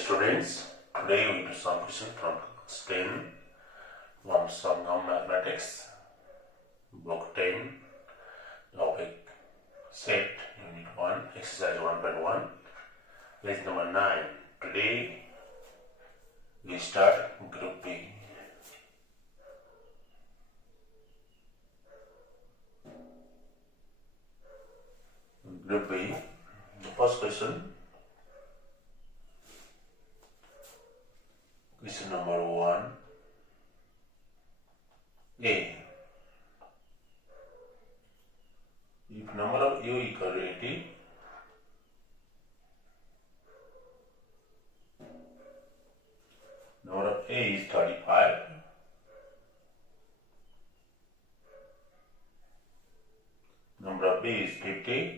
students, today we do some question from class 10 from Sangam Mathematics, book 10, topic set, unit 1, exercise 1.1, page number 9. Today we start group B. Group B, the first question number 1, A. If number of U equal to 80, number of A is 35, number of B is 50,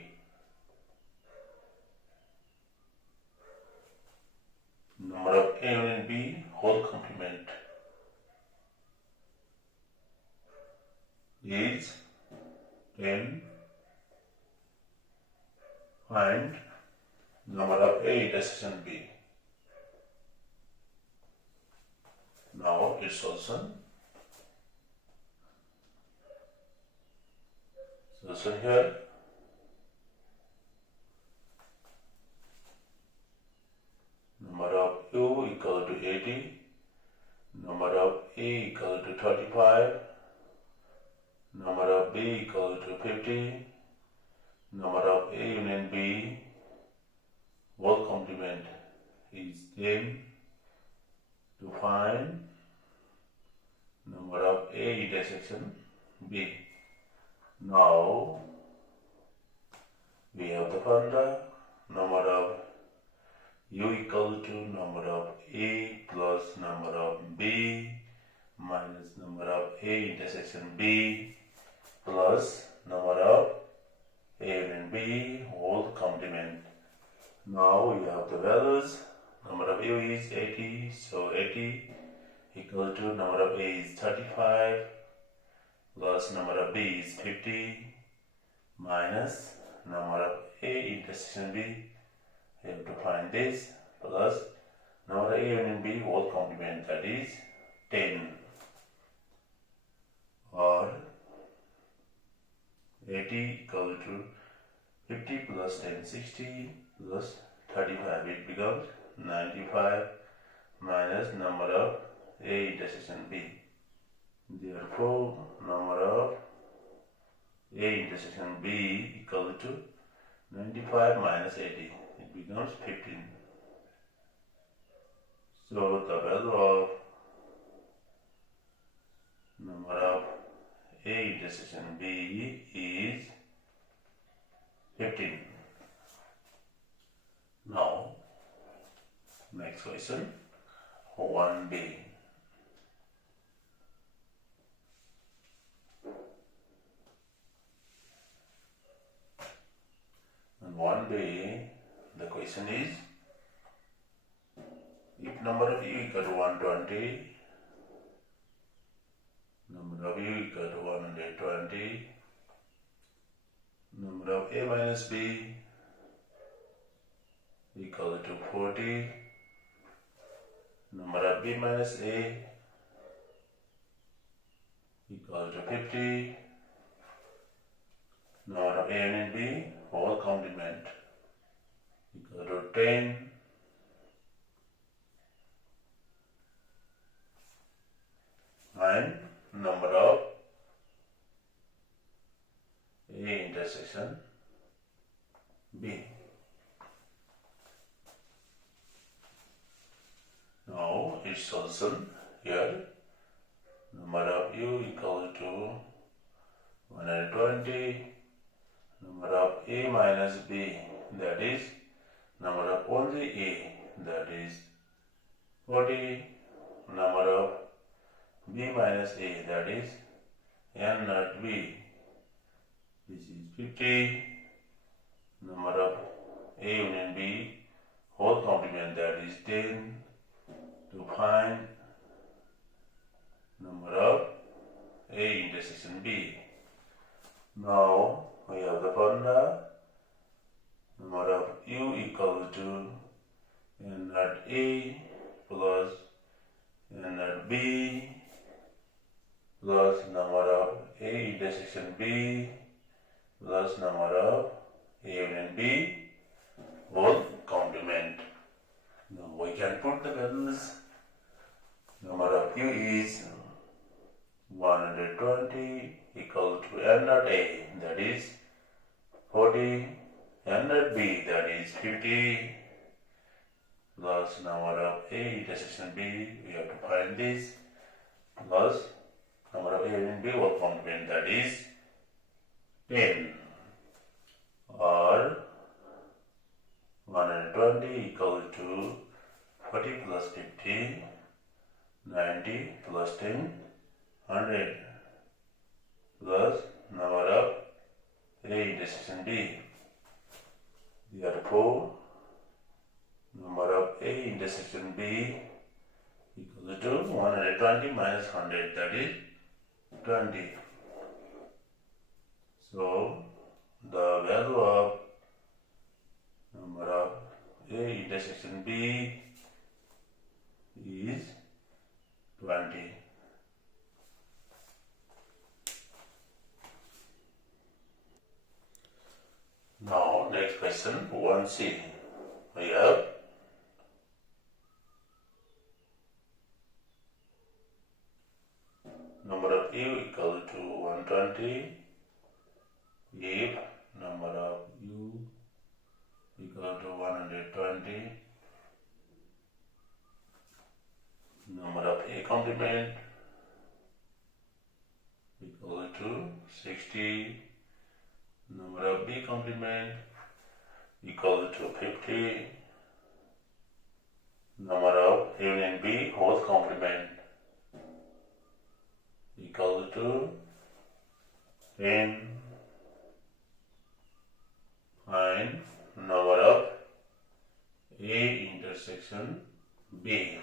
number of A and B whole complement is 10. Find number of A intersection B. Now its solution. Solution here. Number of U equal to 80, number of A equal to 35, number of B equal to 50, number of A union B whole complement is 10. To find number of A intersection B. Now we have the formula, number of U equal to number of A plus number of B minus number of A intersection B plus number of A and B whole complement. Now we have the values. Number of U is 80, so 80 equal to number of A is 35 plus number of B is 50 minus number of A intersection B. We have to find this plus number of A and B whole complement, that is 10, or 80 equal to 50 plus 10, 60 plus 35, it becomes 95 minus number of A intersection B. Therefore, number of A intersection B equal to 95 minus 80. It becomes 15. So the value of number of A intersection B is 15. Now, next question, 1B. And 1B, the question is, if number of U equal to 120, number of U equal to 120, number of A minus B equal to 40, number of B minus A equal to 50, number of A and B whole complement equal to 10, and number of A intersection B. Now its solution here, number of U equal to 120, number of A minus B, that is number of only A, that is 40, number of B minus A, that is N not B, this is 50, number of A union B whole complement, that is 10. To find number of A intersection B. Now we have the formula, number of U equal to n naught A plus n naught B plus number of A intersection B plus number of A union B whole complement. Now we can put the values. Number of U is 120 equal to n naught A, that is 40, n naught B, that is 50, plus number of A intersection B, we have to find this, plus number of A union B whole complement, that is 10, or 120 equal to 40 plus 50, 90 plus 10, 100, plus number of A intersection B. Therefore, number of A intersection B equal to 120 minus 100, that is 20. So, the value of number of A intersection B is 20. Now, next question 1C. We have number of U equal to 120 if number of U equal to 120, number of A complement equal to 60, number of B complement equal to 50, number of A union B whole complement equal to 10. Find number of A intersection B.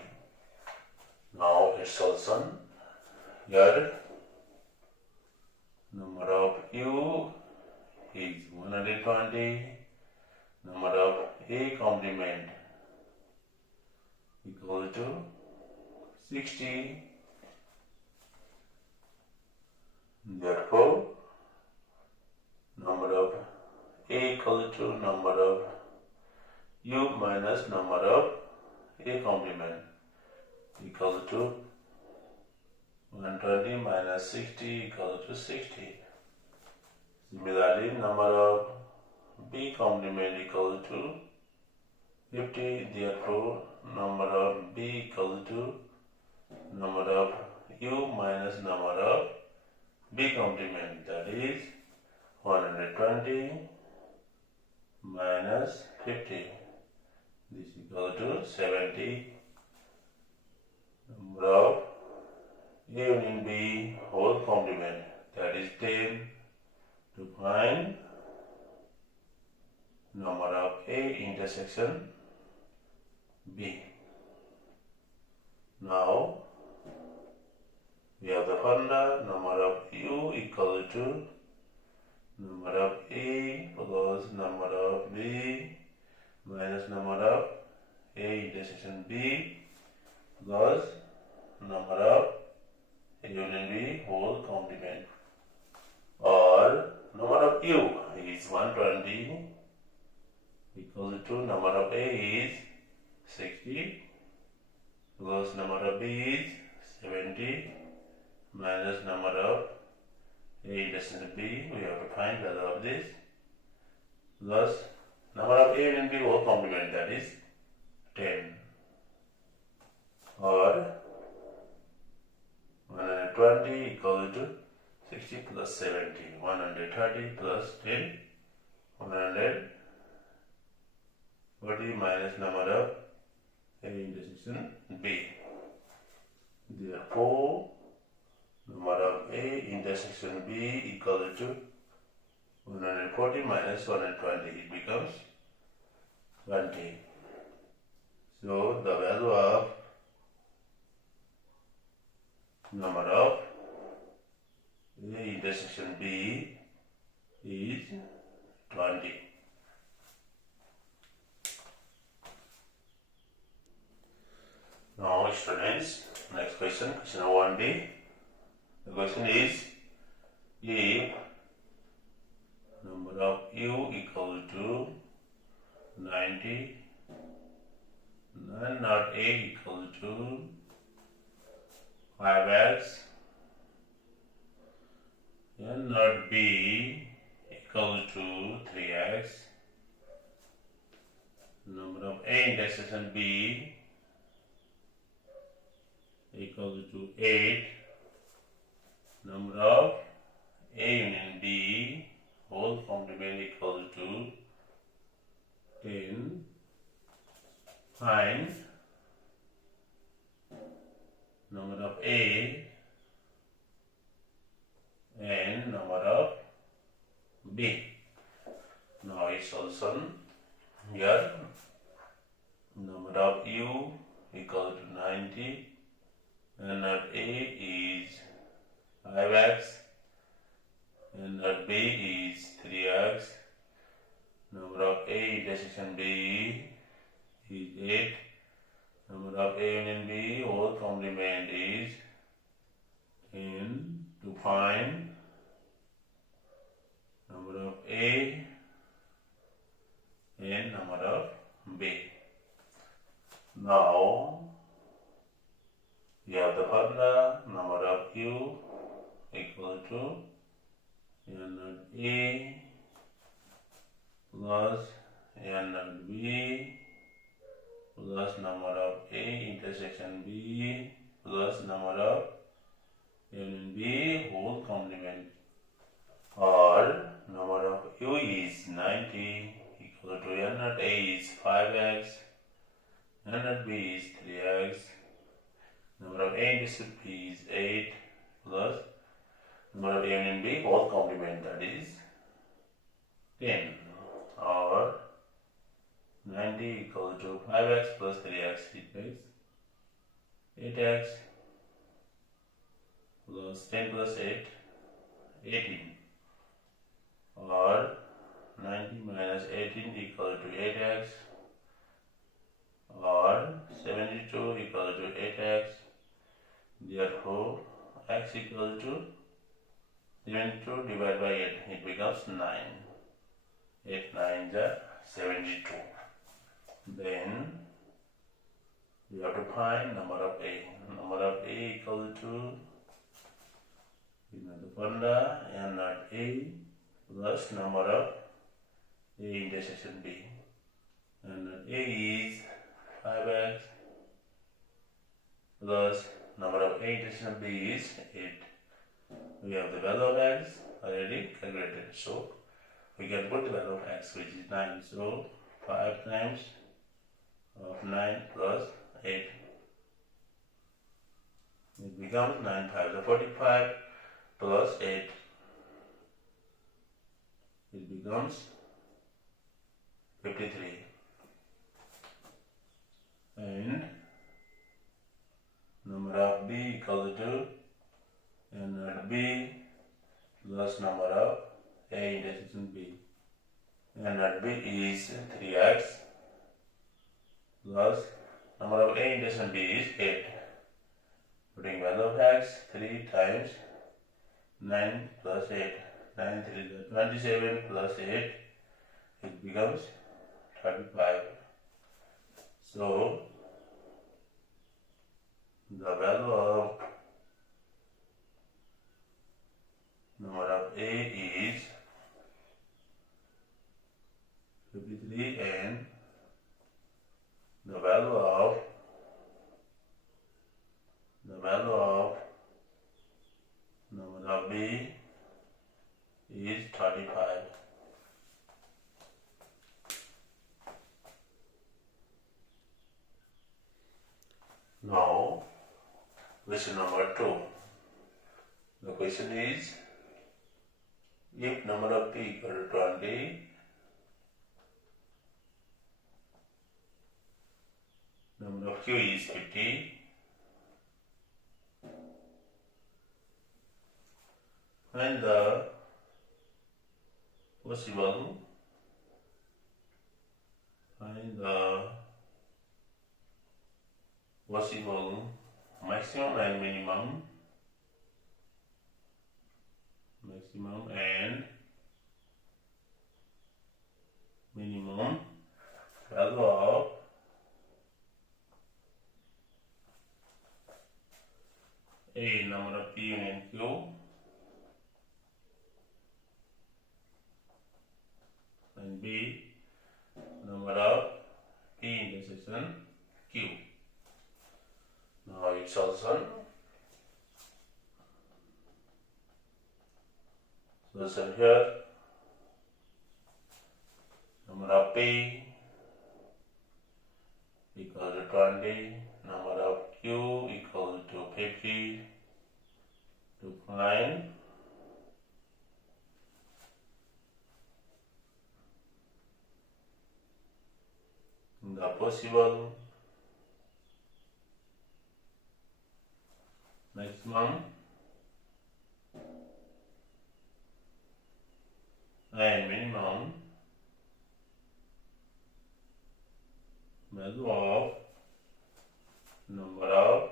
Now its solution. Here number of U is 120, number of A complement equal to 60. Therefore, number of A equal to number of U minus number of A complement equal to 120 minus 60 equal to 60. Similarly, number of B complement equal to 50. Therefore, number of B equal to number of U minus number of B complement, that is 120 minus 50. This is equal to 70. Number of A union B whole complement, that is 10. To find number of A intersection B. Now we have the formula number of U equal to number of A plus number of B minus number of A intersection B plus number of A union B whole complement, or number of U is 120 equal to number of A is 60 plus number of B is 70 minus number of A intersection B, we have to find the value of this, plus number of A and B whole complement, that is 10, or 120 equal to 60 plus 70, 130 plus 10, 140 minus number of A intersection B. Therefore, number of A intersection B equal to 140 minus 120, it becomes 20. So the value of number of A intersection B is 20. 20. The question is, if number of u equal to 90 and not a equal to 5x and not b equal to 3x, number of a intersection b equal to 8, number of a union b whole complement equal to 10, find number of a and number of b. Now its solution. Here number of u equal to 90 and not a is 5x and not b is 3x. Number of a intersection b is 8. Number of a union b whole complement is 10. To find number of a and number of b. Now we have the formula, number of u equal to n naught a plus n naught b plus number of a intersection b plus number of union b whole complement, or number of u is 90 equal to n naught a is 5x, n naught b is 3x, number of a intersection b is 8 plus number of a union b whole complement, that is 10, or 90 equal to 5x plus 3x, it makes 8x plus 10 plus 8, 18, or 90 minus 18 equal to 8x, or 72 equal to 8x. Therefore x equal to 72 divided by 8, it becomes 9. 8 9 is 72. Then we have to find number of a. Number of a equal to, the formula n naught a plus number of a intersection b. And a is 5x plus number of a intersection b is 8. We have the value of x already calculated, so we can put the value of x, which is 9. So 5 times of 9 plus 8, it becomes 9 5 is 45 plus 8, it becomes 53. And number of b equal to n naught b plus number of a intersection b. N naught b is 3x plus number of a intersection b is 8. Putting value of x, 3 times 9 plus 8, 9 3 is 27 plus 8, it becomes 35. So the value of number of a is 53 and the value of number of b is 35. Now question number 2. The question is, if number of p equal to 20, number of q is 50, find the possible maximum and minimum maximum and minimum value of A, number of P union Q, and B, number of P intersection Q. Now its solution. Solution here, number of P equal to 20, number of Q equal to 50. To find the possible maximum and minimum value of number of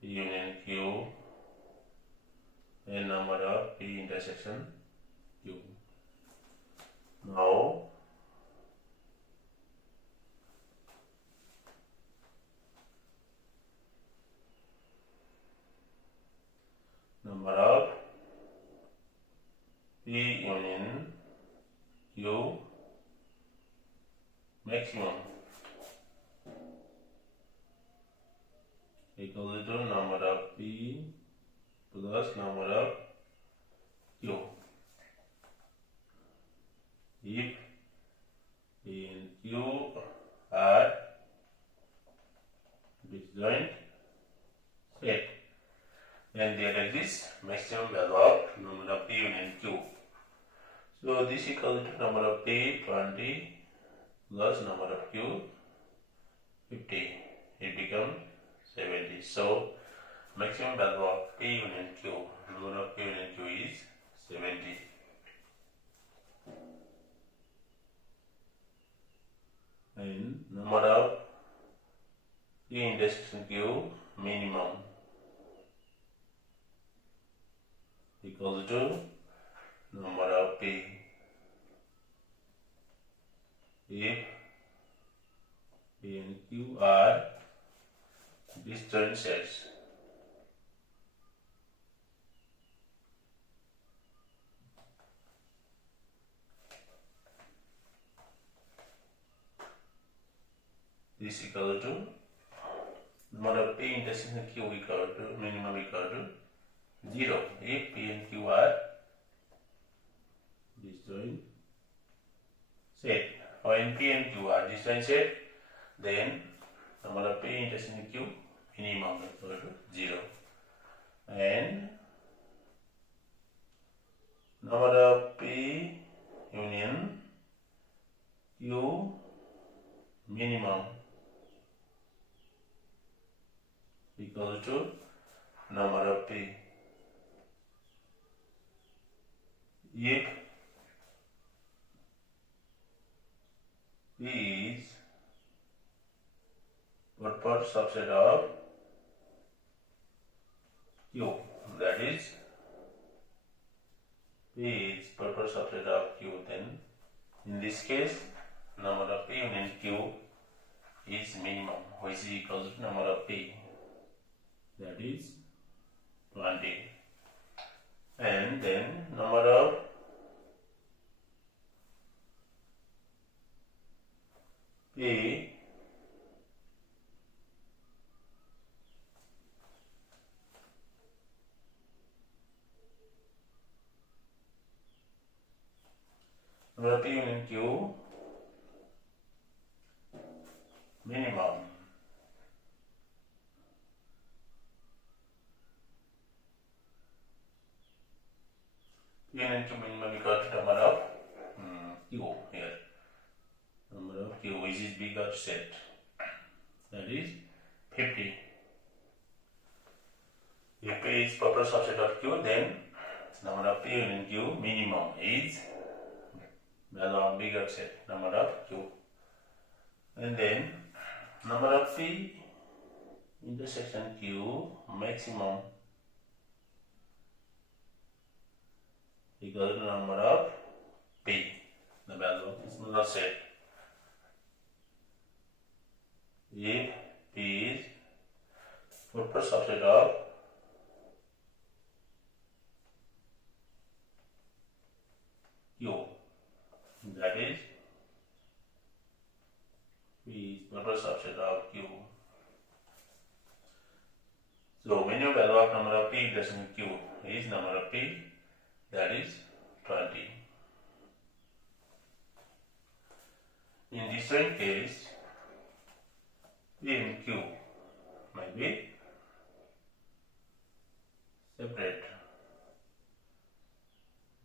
union Q and number of P intersection Q. Now number of P union Q maximum equal to number of P plus number of Q. If P and Q are disjoint set, then there exists maximum value of number of P union Q. So this equal to number of P 20 plus number of Q 50. It becomes 70. So maximum value of P union Q, number of P union Q is 70. And number of P intersection Q minimum equal to number of P. If P and Q are disjoint sets, this equal to number of P intersection Q equal to minimum equal to 0. If P and Q are disjoint set, when P and Q are disjoint set, then number of P intersection Q minimum equal to 0, and number of P union Q minimum equal to number of P. If P is proper subset of Q, that is P is proper subset of Q, then in this case number of P union Q is minimum, which is equal to number of P, that is 20, and then number of P number of P union Q minimum P union Q minimum equal to number of Q here. Number of Q which is bigger set, that is 50. If P is proper subset of Q, then number of P union Q minimum is value of bigger set, number of Q, and then number of P intersection Q maximum equal to number of P, the value of smaller set. If P is proper subset of Q, that is P is proper subset of Q. So minimum value of number of P intersection Q is number of P, that is 20. In the same case, P and Q might be separate.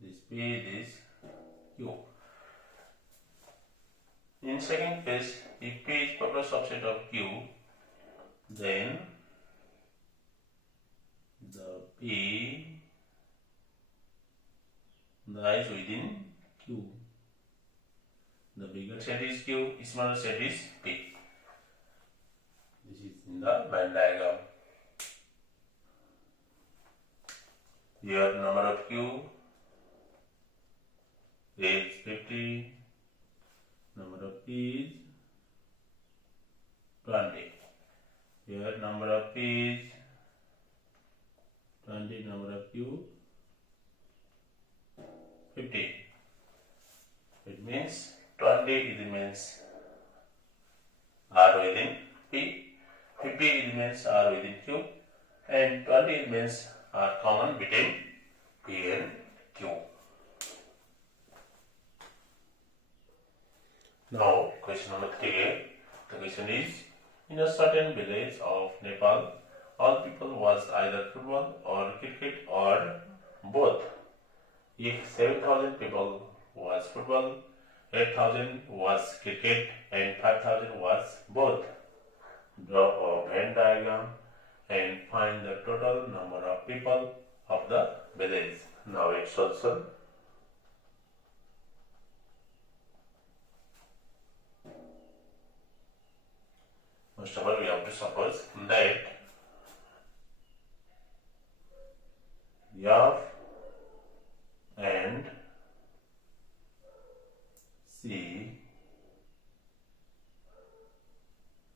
This P, this Q. In second case, if P is proper subset of Q, then the P lies within Q. The bigger set is Q, smaller set is P. This is in the Venn diagram. Here number of Q is 50, number of P is 20. Here number of P is 20, number of Q 50. It means 20 elements are within P, 50 elements are within Q, and 20 elements are common between P and Q. Now, question number 3. The question is, in a certain village of Nepal, all people watched either football or cricket or both. If 7,000 people watched football, 8,000 was cricket, and 5,000 was both. Draw a Venn diagram and find the total number of people of the village. Now its solution. First of all, we have to suppose that F and C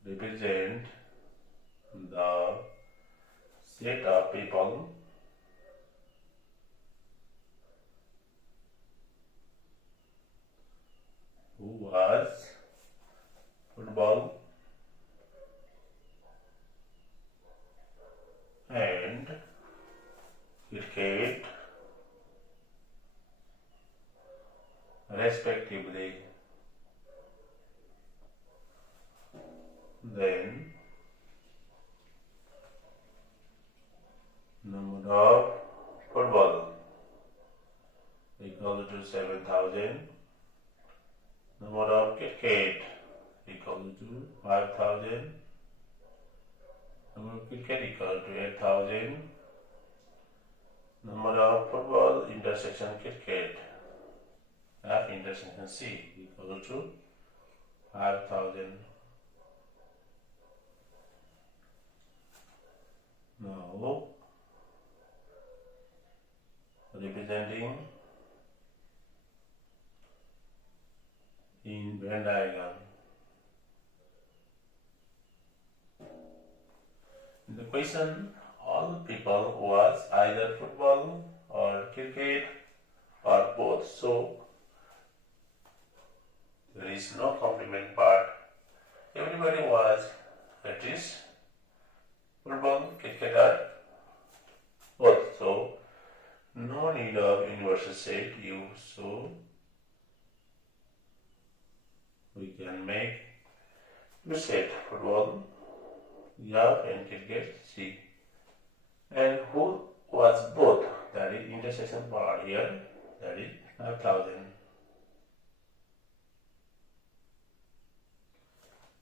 represent the set of people who was football and cricket respectively. Then number of football equal to 7,000, number of cricket equal to 5,000, number of cricket equal to 8,000, number of football intersection cricket F intersection C equal to 5,000. Now, representing in Venn diagram. In the question, all people was either football or cricket or both. So, there is no complement part. Everybody was at least football, cricket or both. So, no need of universal set U. So, we can make two set football F and cricket C. And who was both? That is intersection part here. That is 5,000.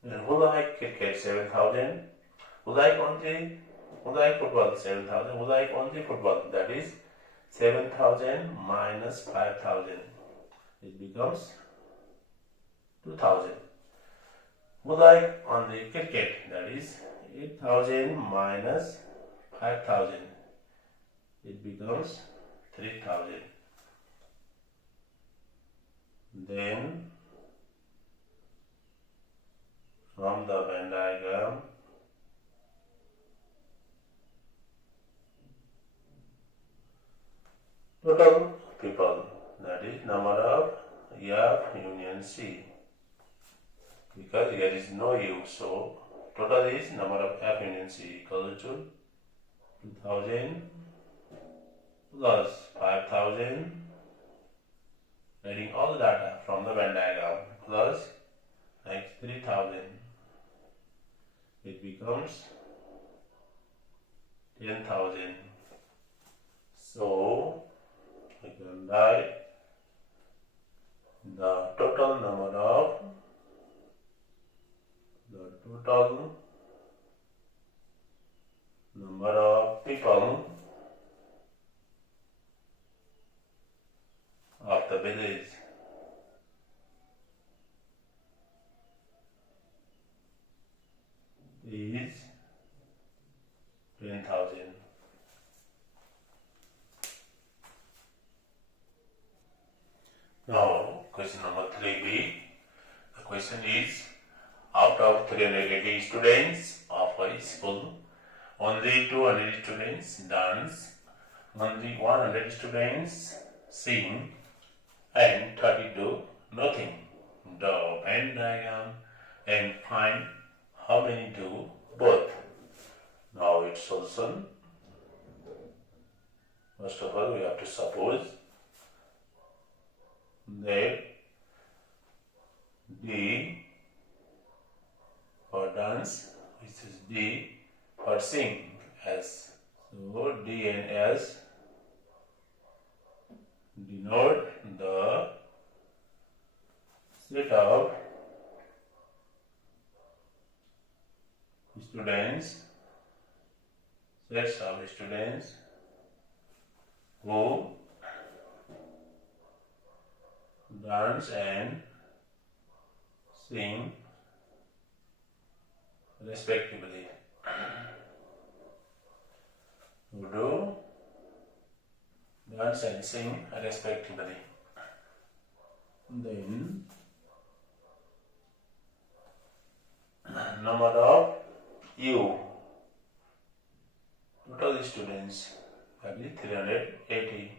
And who like cricket 7,000? Who like football 7,000? Who like only football? That is 7,000 minus 5,000. It becomes 2,000. Who like only cricket? That is 8,000 minus 5,000. It becomes 3,000. number of F union C, because here is no U, so total is number of F union C equal to 2000 plus 5000, writing all the data from the Venn diagram, plus next 3000, it becomes 10,000. So I can write the total number of people of the village is 10,000. Now, question number 3b. The question is, out of 380 students of a school, only 200 students dance, only 100 students sing, and 30 do nothing. Draw a Venn diagram and find how many do both. Now its solution. First of all, we have to suppose that D for dance, which is D for sing, S. So D and S denote the set of students who dance and sing respectively. Who do dance and sing respectively. Then number of U, total students, that is 380.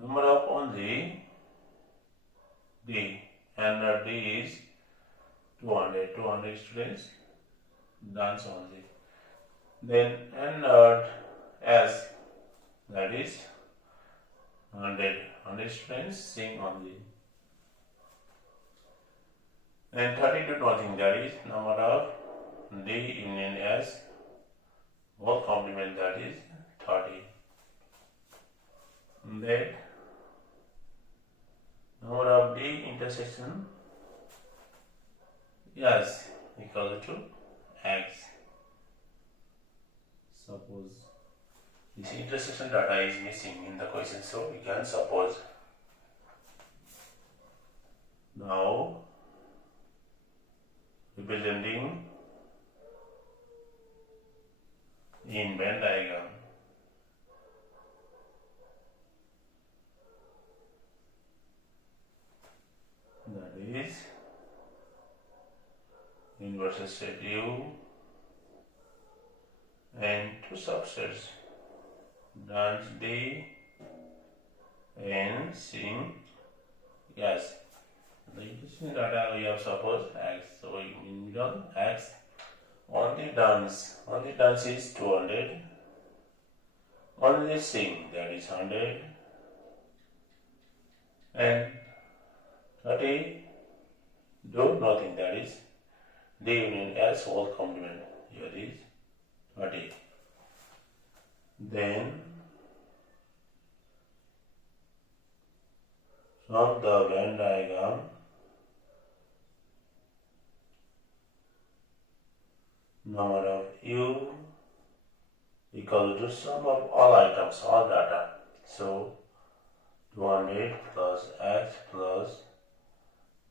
Number of only D, and D is 200 students dance only. Then N S, that is 100 students sing only. And 30 do nothing, that is number of D union S whole complement, that is 30. Then number of D intersection S equal to X. Suppose this intersection data is missing in the question, so we can suppose. Now representing in Venn diagram, that is universal set U and two subsets, dance D and sing yes. The interesting data we have supposed X, so in middle X. Only dance is 200, only sing, that is 100, and 30 do nothing, that is D union S whole complement, here is 30. Then from the Venn diagram, number of U equal to sum of all items, all data. So 200 plus X plus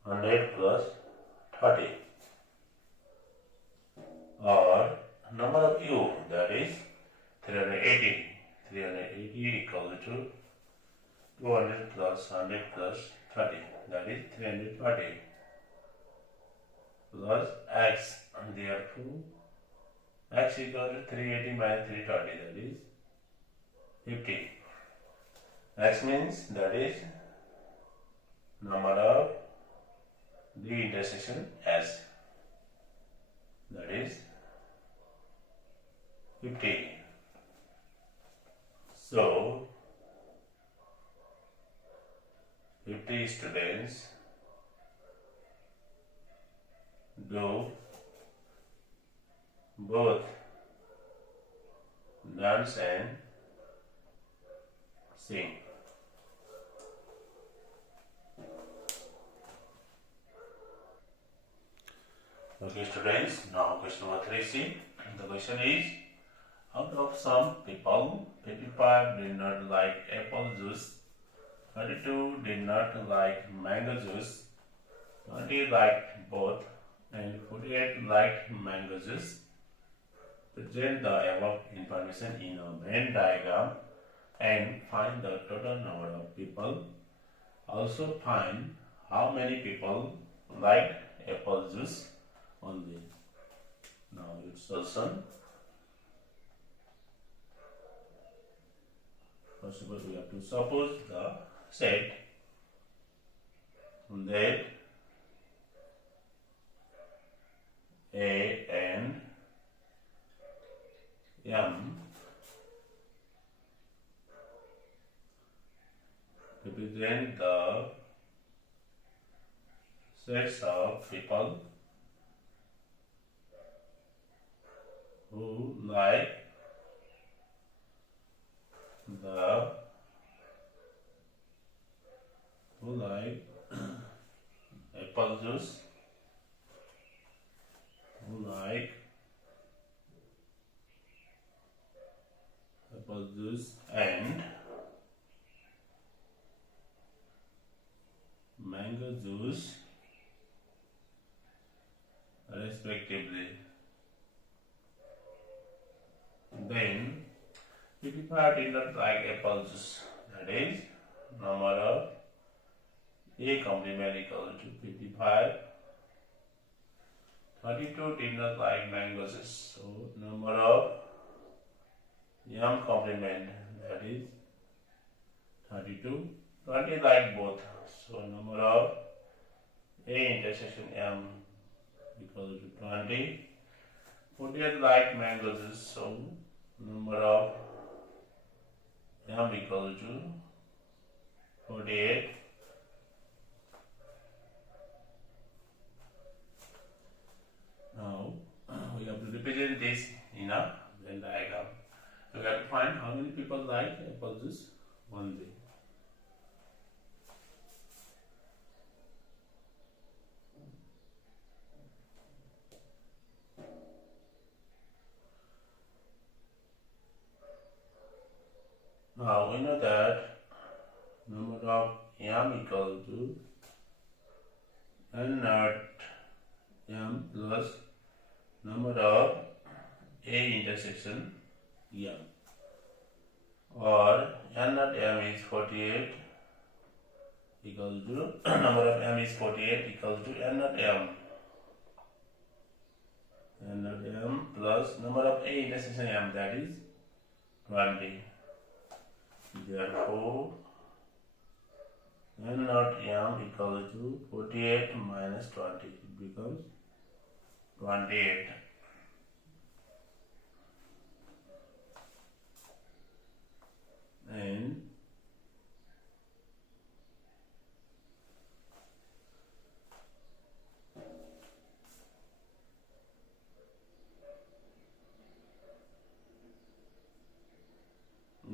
100 plus 30, or number of U, that is 380. 380 equal to 200 plus 100 plus 30, that is 340 plus X. Therefore X equal to 380 minus 330, that is 50. X means that is number of the intersection S, that is 50. So 50 students do both dance and sing. Okay students, now question number 3C. The question is, out of some people, 55 did not like apple juice, 32 did not like mango juice, 20 liked both, and 48 liked mango juice. Present the above information in a Venn diagram and find the total number of people. Also find how many people liked apple juice only. Now its solution. First of all, we have to suppose the set that A and M represent the sets of people who like apple juice, who like apple juice and mango juice respectively. Then 55 did not like apple juice, that is number of A complement equal to 55. 32 did not like mango juice, so number of M complement, that is 32. 20 like both, so number of A intersection M equal to 20. 48 like mango juice, so number of M equal to 48. Now we have to represent this in a Venn diagram. We have to find how many people like apple juice only. Now we know that number of M equal to N naught M plus number of A intersection M, or N naught M is 48 equal to number of M is 48 equal to N naught M. N naught M plus number of A intersection M, that is 20. Therefore, N naught M equal to 48 minus 20. It becomes 28. And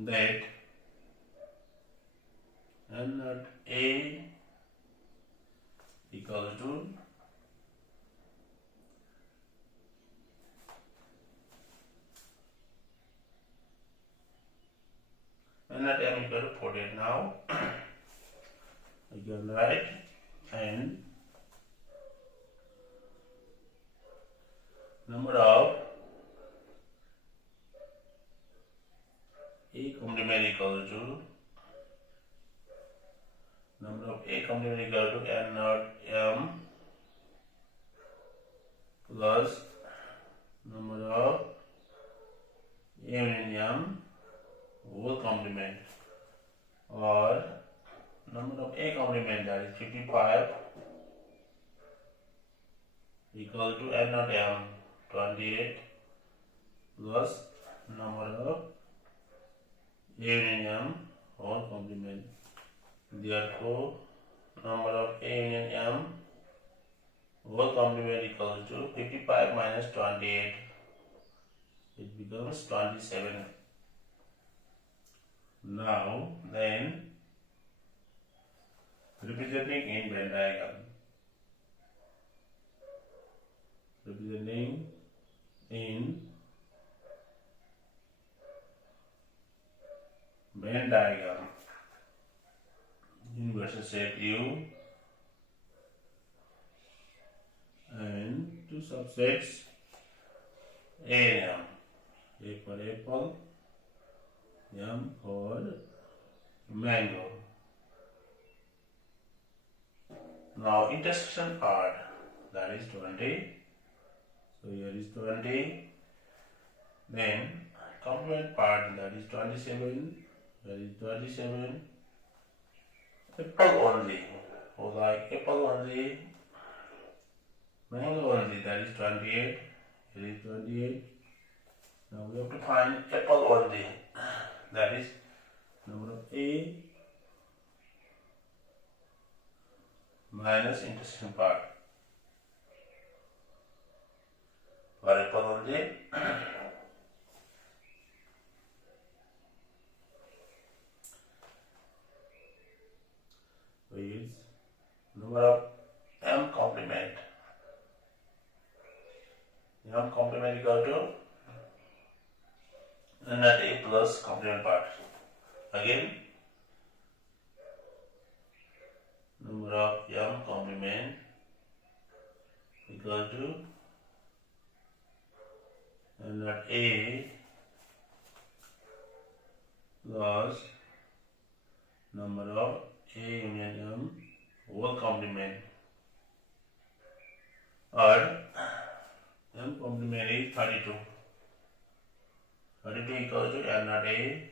that N naught A equal to N naught M equal to 48. Now I can write and number of A complement equal to number of A complement equal to N naught M plus number of M in M whole complement, or number of A complement, that is 55, equal to n not m 28 plus number of A union m whole complement. Therefore, number of A union m whole complement equal to 55 minus 28. It becomes 27. Now, then, representing in Venn diagram. Representing in Venn diagram. Inversion shape U and two subsets A and M. A for apple, M for mango. Now intersection part, that is 20. So here is 20. Then complement part, that is 27. That is 27. Apple only. Oh, like apple only. Mango only, that is 28. Here is 28. Now we have to find apple only. That is number of A minus intersection part. For apple only, is number of M complement. M complement equal to n at A plus complement part. Again, number of M complement equal to n at A plus number of A union M whole complement, or M complement is 32. 32 equals to n at A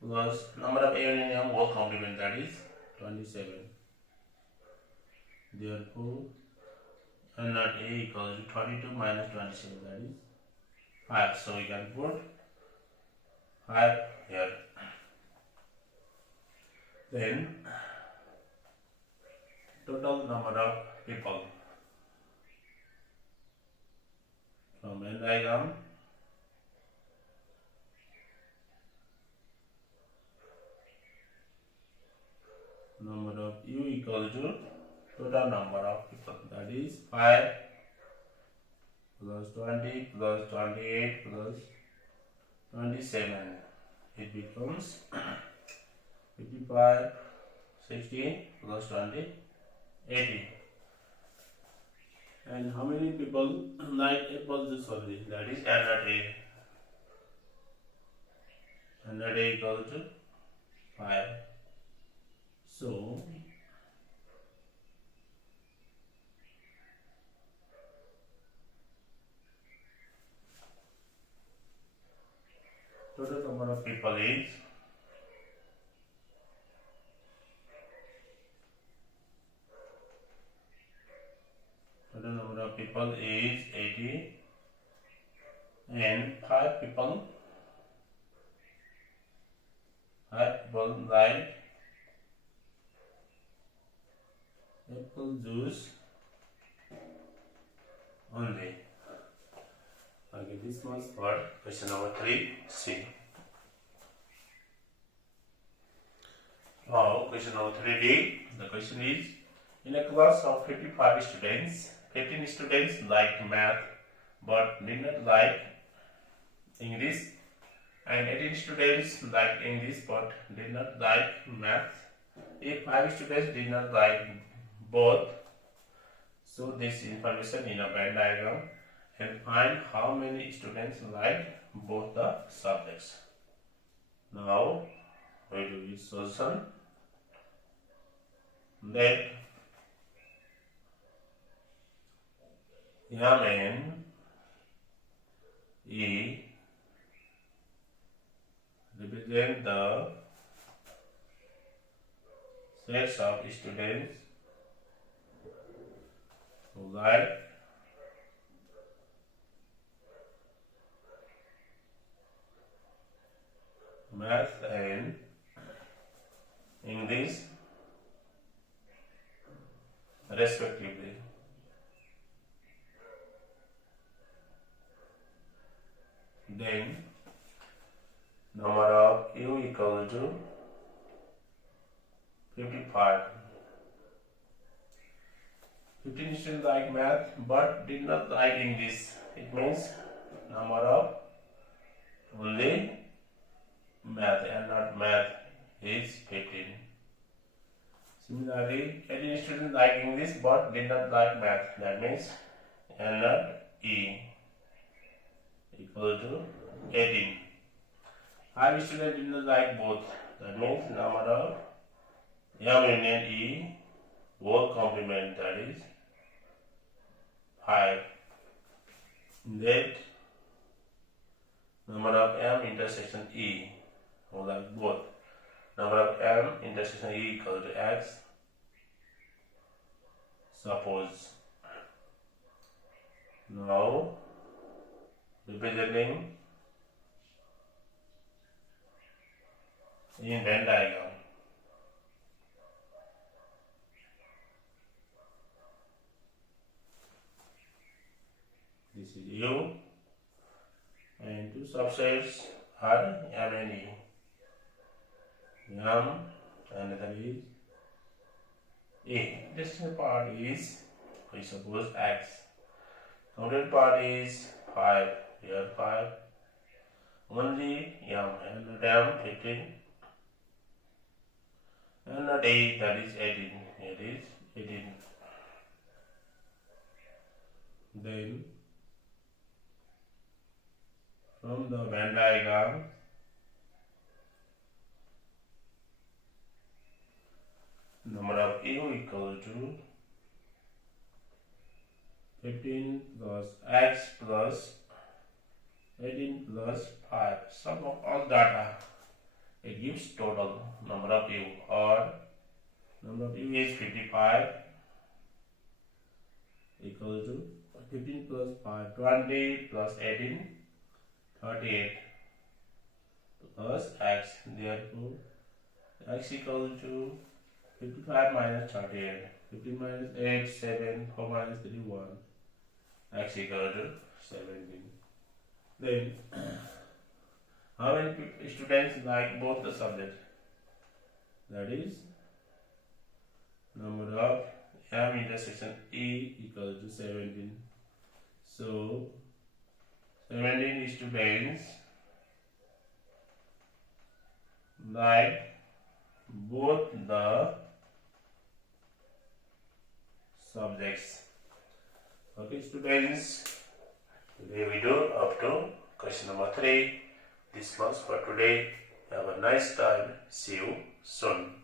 plus number of A union M whole complement, that is 27. Therefore, n at A equals to 32 minus 27, that is 5. So we can put 5 here. Then total number of people from Venn diagram. Number of U equal to total number of people, that is 5 plus 20 plus 28 plus 27. It becomes 55, 60 plus 20, 80. And how many people like apple juice only? That is n at A. N at A equal to 5. So, total number of people is total number of people is 80, and 5 people like apple juice only. Okay, this was for question number 3C. Now, question number 3D. The question is, in a class of 55 students, 15 students liked math but did not like English, and 18 students liked English but did not like math. If 5 students did not like both, so this information in a Venn diagram and find how many students like both the subjects. Now we do this solution. Let M, E, represent the sets of students who like math and English respectively. Then number of U equal to 55. 15 students like math but did not like English. It means number of only math and not math is 15. Similarly, 18 students like English but did not like math. That means N not E equal to 18. 5 students did not like both. That means number of M union E whole complement, that is 5. That number of M intersection E who like both. Number of M intersection E equal to X. Suppose now representing in Venn diagram. This is U and two subsets are M and E. M and that is A. This part is, we suppose, X. Counted part is 5. Here 5. Only M and not M 15. And not A, that is 18. It is 18. Then from the Venn diagram, number of U equal to 15 plus X plus 18 plus 5. Sum of all data, it gives total number of U, or number of U is 55 equal to 15 plus 5, 20 plus 18, 38 plus X. Therefore, X equal to 55 minus 38, 15 minus 8, 7, 4 minus 3, 1. X equal to 17. Then, how many students like both the subjects? That is, number of M intersection E equal to 17. So, 17 students like both the subjects. Okay, students, today we do up to question number 3. This much for today. Have a nice time. See you soon.